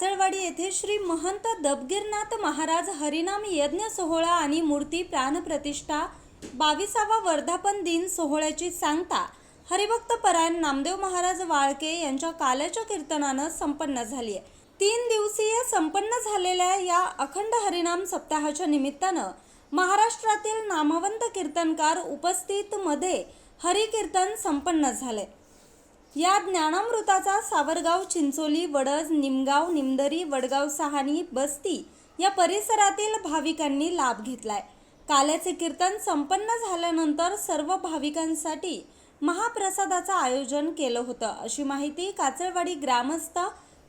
काचळवाडी येथे श्री महंत दबगीरनाथ महाराज हरिनाम यज्ञ सोहळा आणि मूर्ती प्राणप्रतिष्ठा बावीसावा वर्धापन दिन सोहळ्याची सांगता हरिभक्त परायण नामदेव महाराज वाळके यांच्या काल्याच्या कीर्तनानं संपन्न झाली आहे. तीन दिवसीय संपन्न झालेल्या या अखंड हरिनाम सप्ताहाच्या निमित्तानं महाराष्ट्रातील नामवंत कीर्तनकार उपस्थित मध्ये हरिकीर्तन संपन्न झाले या ज्ञानामृताचा सावरगाव चिंचोली वडज निमगाव निमदरी वडगाव सहानी बस्ती या परिसरातील भाविकांनी लाभ घेतलाय. काल्याचे कीर्तन संपन्न झाल्यानंतर सर्व भाविकांसाठी महाप्रसादाचं आयोजन केलं होतं. अशी माहिती काचळवाडी ग्रामस्थ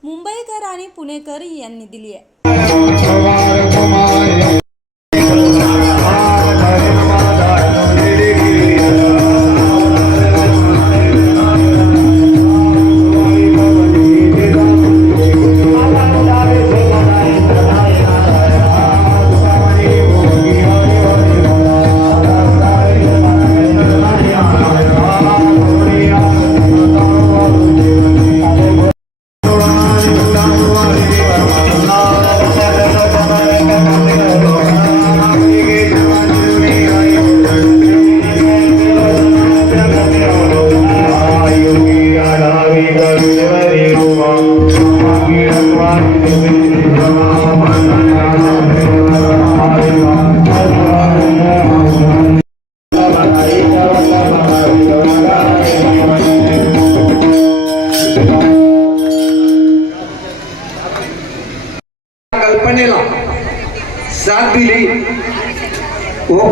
मुंबईकर आणि पुणेकर यांनी दिली आहे.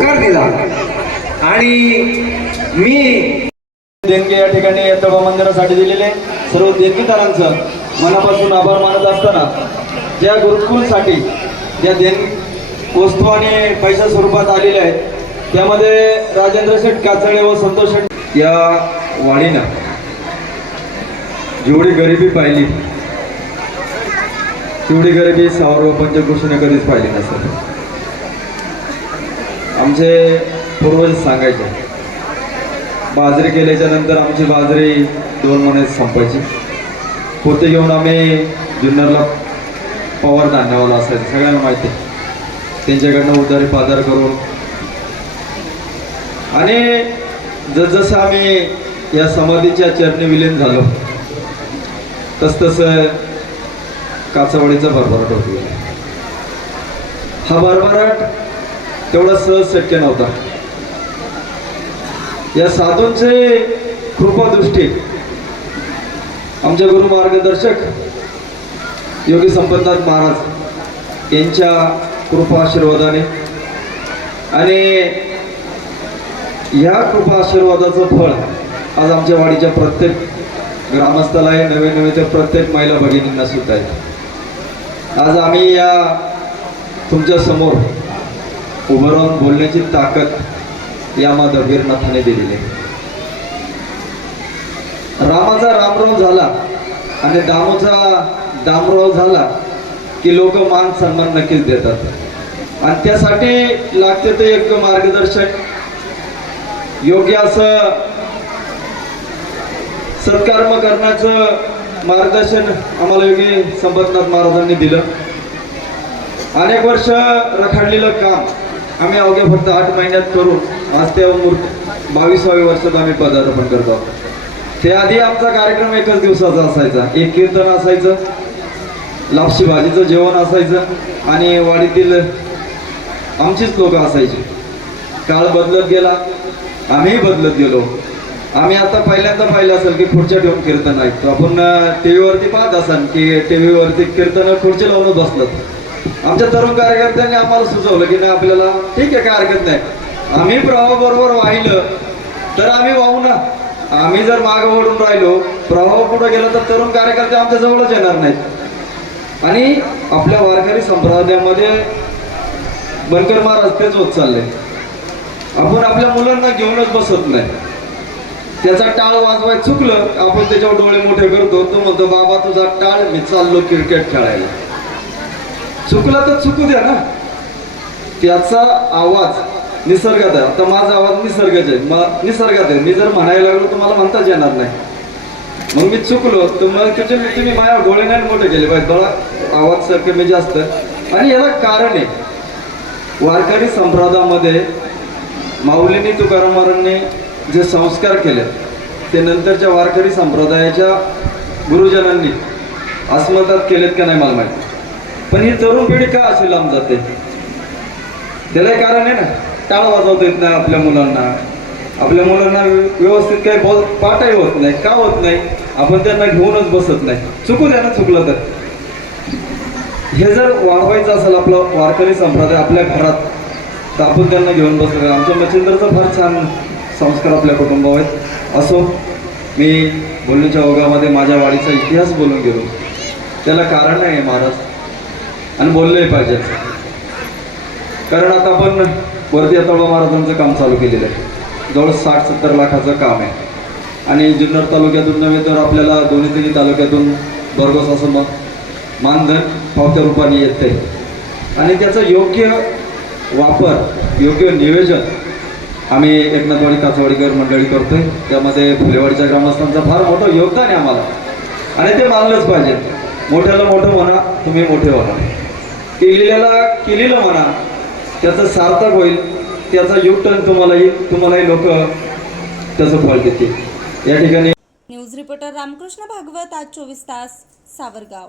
होकार दिला. आणि मी देणगे या ठिकाणी यंत्रोबा मंदिरासाठी दिलेले सर्व देणगीदारांचं मनापासून आभार मानत असताना ज्या गुरुकुलसाठी ज्या देण वस्तू आणि पैसा स्वरूपात आलेल्या आहेत त्यामध्ये राजेंद्र शेठ काचळे व संतोष शेठ या वाणीनं जेवढी गरिबी पाहिली तेवढी गरिबी सावर पंचकृषीने कधीच पाहिली नसेल आमचे पूर्वज सांगायचे. बाजरी केल्याच्यानंतर आमची बाजरी दोन महिने संपायची. पोते घेऊन आम्ही जुन्नरला पवार धान्यावाला असायचं. सगळ्यांना माहिती आहे. त्यांच्याकडनं उधारी पादार करून. आणि जसजसं आम्ही या समाधीच्या चरणी विलीन झालो तसतसं काचावडीचा भरभराट होत गेला. हा भरभराट तेवढा सहज शक्य नव्हता. या साधूंचे कृपादृष्टी आमचे गुरु मार्गदर्शक योगी संपतनाथ महाराज यांच्या कृपा आशीर्वादाने आणि ह्या कृपा आशीर्वादाचं फळ आज आमच्या वाडीच्या प्रत्येक ग्रामस्थाला आहे नवे नवे तर प्रत्येक महिला भगिनींना सुद्धा आहे. आज आम्ही या तुमच्यासमोर उभं राहून बोलण्याची ताकद या मा वीरनाथाने दिलेली आहे. रामाचा रामराव झाला आणि दामोचा दामराव झाला की लोक मान सन्मान नक्कीच देतात. आणि त्यासाठी लागते ते एक मार्गदर्शक. योग्य असं सत्कर्म करण्याचं मार्गदर्शन आम्हाला योगी संपतनाथ महाराजांनी दिलं. अनेक वर्ष रखडलेलं काम आम्ही अवघ्या फक्त आठ महिन्यात करून आज त्या मूर्त बावीसाव्या वर्षात आम्ही पदार्पण करतो त्याआधी आमचा कार्यक्रम एकच दिवसाचा असायचा. एक कीर्तन असायचं लापशी भाजीचं जेवण असायचं आणि वाडीतील आमचीच लोक असायची. काळ बदलत गेला आम्ही बदलत गेलो. आम्ही आता पहिल्यांदा पाहिलं असेल की खुर्च्या ठेवून कीर्तन ऐकतो. आपण टी व्हीवरती पाहत असाल की टी व्हीवरती कीर्तन खुर्ची लावून बसलं आमच्या तरुण कार्यकर्त्यांनी आम्हाला सुचवलं की नाही आपल्याला ठीक आहे काय हरकत नाही. आम्ही प्रवाहाबरोबर वाहिलं तर आम्ही वाहू ना. आम्ही जर मागं वळून राहिलो प्रवाह पुढे गेला तर तरुण कार्यकर्ते आमच्या जवळच येणार नाहीत. आणि आपल्या वारकरी संप्रदायामध्ये बनकर महाराज तेच होत चालले. आपण आपल्या मुलांना घेऊनच बसत नाही. त्याचा टाळ वाजवाय चुकलं आपण त्याच्यावर डोळे मोठे करतो. तो म्हणतो बाबा तुझा टाळ मी चाललो क्रिकेट खेळायला. चुकला तर चुकू द्या ना. त्याचा आवाज निसर्गात आहे. आता माझा आवाज निसर्गाचा आहे. म- निसर्गात आहे. मी जर म्हणायला लागलो तर मला म्हणताच येणार नाही. मग मी चुकलो तर मग तुझे तुम्ही माझ्या गोळे नाही मोठे केले. पाहिजे थोडा आवाज सारखे मी जास्त. आणि याला कारण आहे. वारकरी संप्रदायामध्ये माऊलींनी तुकाराम जे संस्कार केले ते नंतरच्या वारकरी संप्रदायाच्या गुरुजनांनी अस्मतात केलेत का नाही मला माहिती. पण ही तरुण पिढी का अशी लांब जाते? त्याला कारण आहे ना टाळ वाजवता येत नाही आपल्या मुलांना. आपल्या मुलांना व्यवस्थित काही बोल पाठही होत नाही. का होत नाही? आपण त्यांना घेऊनच बसत नाही. चुकू द्या ना चुकलं तर. हे जर वाढवायचं असेल आपलं वारकरी संप्रदाय आपल्या घरात तर आपण त्यांना घेऊन बसलो. आमच्या मच्छिंद्रचं फार छान संस्कार आपल्या कुटुंबावर आहेत. असो मी बोलण्याच्या ओघामध्ये माझ्या वाडीचा इतिहास बोलून गेलो. त्याला कारण आहे महाराज. आणि बोललंही पाहिजे. कारण आता आपण वरती अतळबा महाराजांचं काम चालू केलेलं आहे. जवळ साठ सत्तर लाखाचं काम आहे. आणि जुन्नर तालुक्यातून नव्हे तर आपल्याला दोन्ही तिन्ही तालुक्यातून भरघोस असं मग मानधन पावत्या रूपाने येते आणि त्याचं योग्य वापर योग्य नियोजन आम्ही एकनाथवाडी काचवाडीकर मंडळी करतो आहे त्यामध्ये फुलेवाडीच्या ग्रामस्थांचं फार मोठं योगदान आहे आम्हाला. आणि ते मानलंच पाहिजे. मोठ्याला मोठं म्हणा तुम्ही मोठे व्हा. केलेल्याला केलेलं म्हणा त्याचं सार्थक होईल त्याचा यू टर्न तुम्हालाही तुम्हालाही लोक त्याचं फळ देतील. या ठिकाणी न्यूज रिपोर्टर रामकृष्ण भागवत आज चोवीस तास सावरगाव.